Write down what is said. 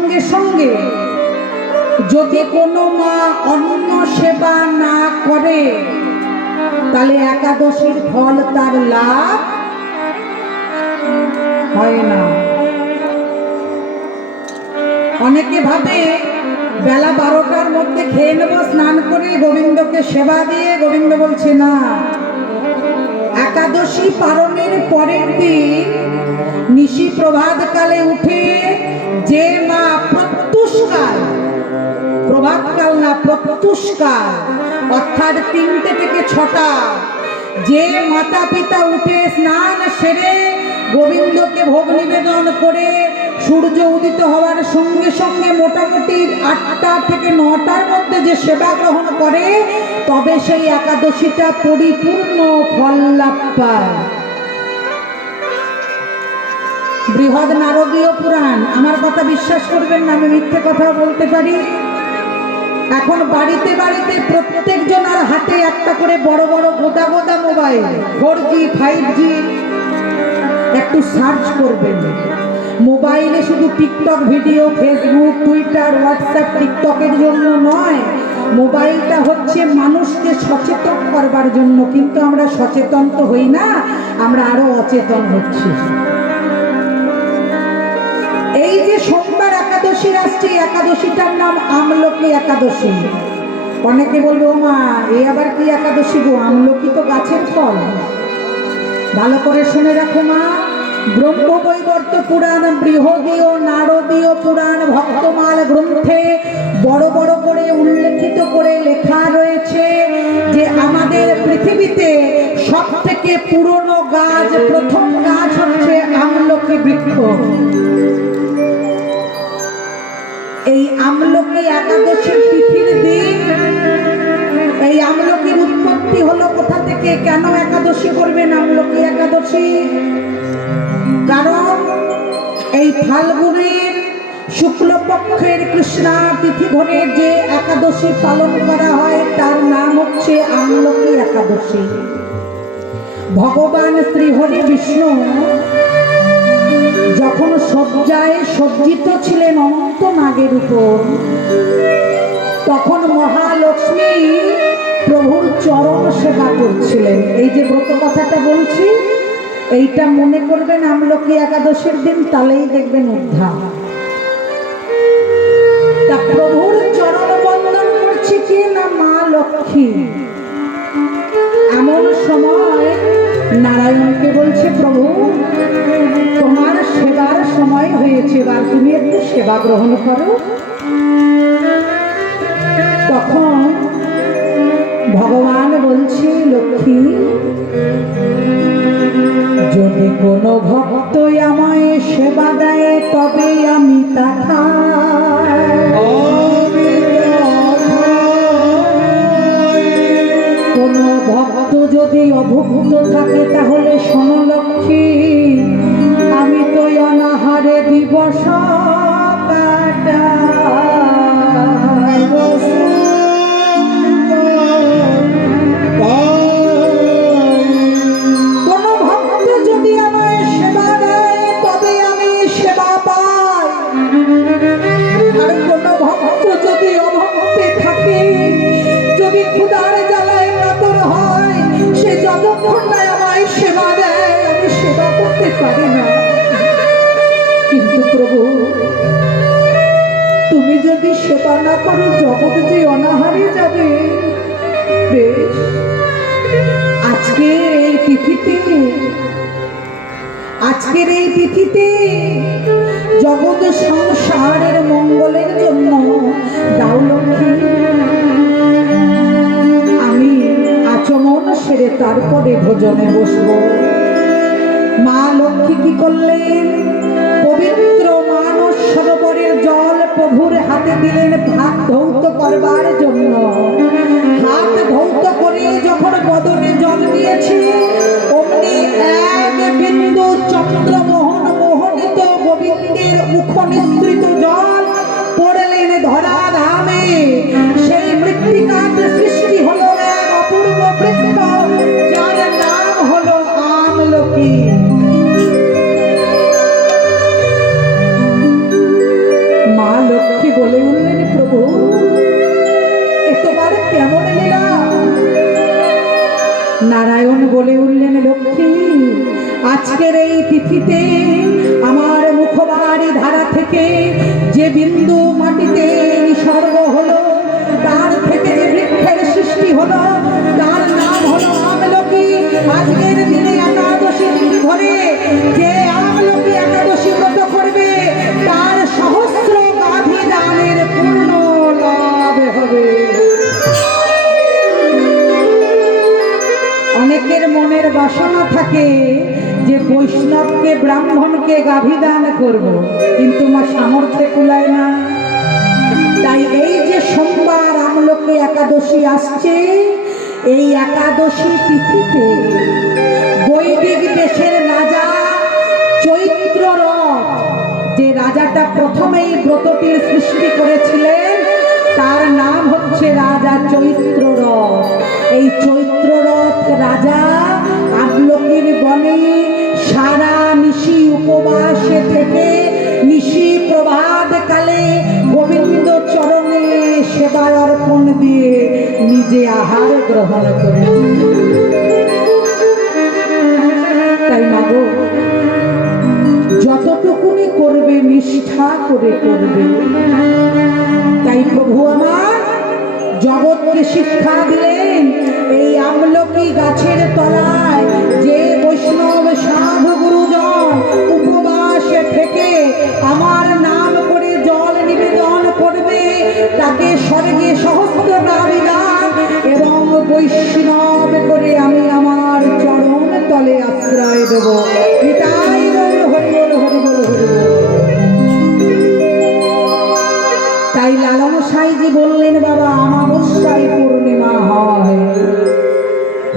সঙ্গে সঙ্গে যদি কোনো মা অন্ন সেবা না করে তাহলে একাদশীর ফল তার লাভ হয় না। অনেকে ভাবে বেলা 12টার মধ্যে খেয়ে নেব, স্নান করে গোবিন্দকে সেবা দিয়ে। গোবিন্দ বলছে না, একাদশী পালনের পরের দিন নিশি প্রভাতকালে উঠে যে মা প্রত্যুষকাল, প্রভাতকাল না প্রত্যুষকাল অর্থাৎ 3টে থেকে 6টা, যে মাতা পিতা উঠে স্নান সেরে গোবিন্দকে ভোগ নিবেদন করে সূর্য উদিত হওয়ার সঙ্গে সঙ্গে মোটামুটি 8টা থেকে 9টার মধ্যে যে সেবা গ্রহণ করে, তবে সেই একাদশীটা পরিপূর্ণ ফল লাভ পায়। বৃহৎ নারদীয় পুরাণ। আমার কথা বিশ্বাস করবেন না, আমি মিথ্যে কথা বলতে পারি। এখন বাড়িতে বাড়িতে প্রত্যেকজনের হাতে একটা করে বড় বড় গোদা গোদা মোবাইল, 4G 5G। একটু সার্চ করবেন, মোবাইলে শুধু TikTok video, Facebook, Twitter, WhatsApp, টিকটকের জন্য নয়, মোবাইলটা হচ্ছে মানুষকে সচেতন করবার জন্য। কিন্তু আমরা সচেতন তো হই না, আমরা আরো অচেতন হচ্ছি। এই যে সোমবার একাদশী আসছে, একাদশীটার নাম আমলকি একাদশী। অনেকে বলবে, ও মা, এই আবার কি একাদশী গো? আমলকি তো গাছের ফল। ভালো করে শুনে রাখো মা, ব্রহ্মবৈবর্ত পুরাণ, বৃহদীয় নারদীয় পুরাণ, ভক্তমাল গ্রন্থে বড় বড় করে উল্লেখিত করে লেখা রয়েছে যে আমাদের পৃথিবীতে সব থেকে পুরনো গাছ, প্রথম গাছ হচ্ছে আমলকি বৃক্ষ। এই আমলকি একাদশীর তিথির দিন এই আমলকির উৎপত্তি হলো কোথা থেকে? কেন একাদশী করবেন আমলকি একাদশী? কারণ এই ফাল্গুনের শুক্লপক্ষের কৃষ্ণা তিথি ধরে যে একাদশী পালন করা হয় তার নাম হচ্ছে আমলকি একাদশী। ভগবান শ্রীহরি বিষ্ণু যখন শয্যায় সজ্জিত ছিলেন অনন্ত নাগের উপর, তখন মহালক্ষ্মী প্রভুর চরণ সেবা করছিলেন। এই যে ব্রত কথাটা বলছি, এইটা মনে করবেন আমলকি একাদশীর দিন, তাহলেই দেখবেন উদ্ধার। তা প্রভুর চরণ বন্দন করছে কি না? মা লক্ষ্মী। এমন সময় নারায়ণকে বলছে, প্রভু তোমার সেবার সময় হয়েছে, এবার তুমি একটু সেবা গ্রহণ করো। তখন ভগবান বলছে, লক্ষ্মী, যদি কোনো ভক্ত আমায় সেবা দেয় তবে আমি তা খাই। কোনো ভক্ত যদি অভুক্ত থাকে তাহলে শোনো লক্ষ্মী, আমি তো অনাহারে দিবস কাটাই। কোনো ভক্ত যদি আমায় সেবা দেয় তবে আমি সেবা পাই, আর কোনো ভক্ত যদি অভক্তে থাকে, যদি ক্ষুধার জ্বালায় কাতর হয়, সে যতক্ষণ না আমায় সেবা দেয় আমি সেবা করতে পারি না। কিন্তু প্রভু, তুমি যদি সেবা না করো জগৎ যে অনাহারে যাবে। বেশ, আজকের এই তিথিতে জগৎ সংসারের মঙ্গলের জন্য দাও লক্ষ্মী, আমি আচমন সেরে তারপরে ভোজনে বসবো। মা লক্ষ্মী কি করলেন? পবিত্র মানস সরোবরের জল প্রভুর হাতে দিলেন হাত ধৌত করবার জন্য। হাত ধৌত করে যখন বদনে জল দিয়েছে, অমনি এক বিন্দু চন্দ্রমোহন মোহনিত গোবিন্দের মুখ নিঃসৃত জল পড়লেন ধরা ধামে। সেই মৃত্তিকাতে সৃষ্টি হলো এক অপূর্ব বৃক্ষ, যার নাম হলো আমলকি। মা থেকে যে বিন্দু মাটিতে নিসর্গ হলো, তার থেকে যে বৃক্ষের সৃষ্টি হলো, তার নাম হলো আমলকি। আজকের দিনে একাদশী তিথি ধরে যে আমলকি একাদশী ব্রত করবে, তার সহস্র গাভী দানের পূর্ণ লাভ হবে। অনেকের মনের বাসনা থাকে যে বৈষ্ণবকে ব্রাহ্মণকে গাভী দান করব, কিন্তু মা সামর্থ্যে কুলায় না। তাই এই যে সোমবার আমলকি একাদশী আসছে, এই একাদশী তিথিতে বৈদিক দেশের রাজা চৈত্ররথ, যে রাজাটা প্রথমেই ব্রতটির সৃষ্টি করেছিলেন, তার নাম হচ্ছে রাজা চৈত্ররথ। এই চৈত্ররথ রাজা আমলকির বনে সারা নিশি উপবাসে থেকে নিশি প্রভাত কালে গোবিন্দ চরণে সেবা অর্পণ দিয়ে নিজে আহার গ্রহণ করে। তাই মাগো, যতটুকুনি করবে নিষ্ঠা করে করবে। তাই প্রভু আমার জগৎকে শিক্ষা দিলেন, এই আমলকি গাছের তলায় যে বৈষ্ণব সাধু গুরুজন উপবাসে থেকে আমার নাম করে জল নিবেদন করবে, তাকে স্বর্গে সহস্র গাভী দান এবং বৈষ্ণব করে আমি আমার চরণ তলে আশ্রয় দেব। এটাই বল, হরি বল, হরি বল, হরি বল। তাই লালন সাইজি বললেন, বাবা আমাবস্যায় পূর্ণিমা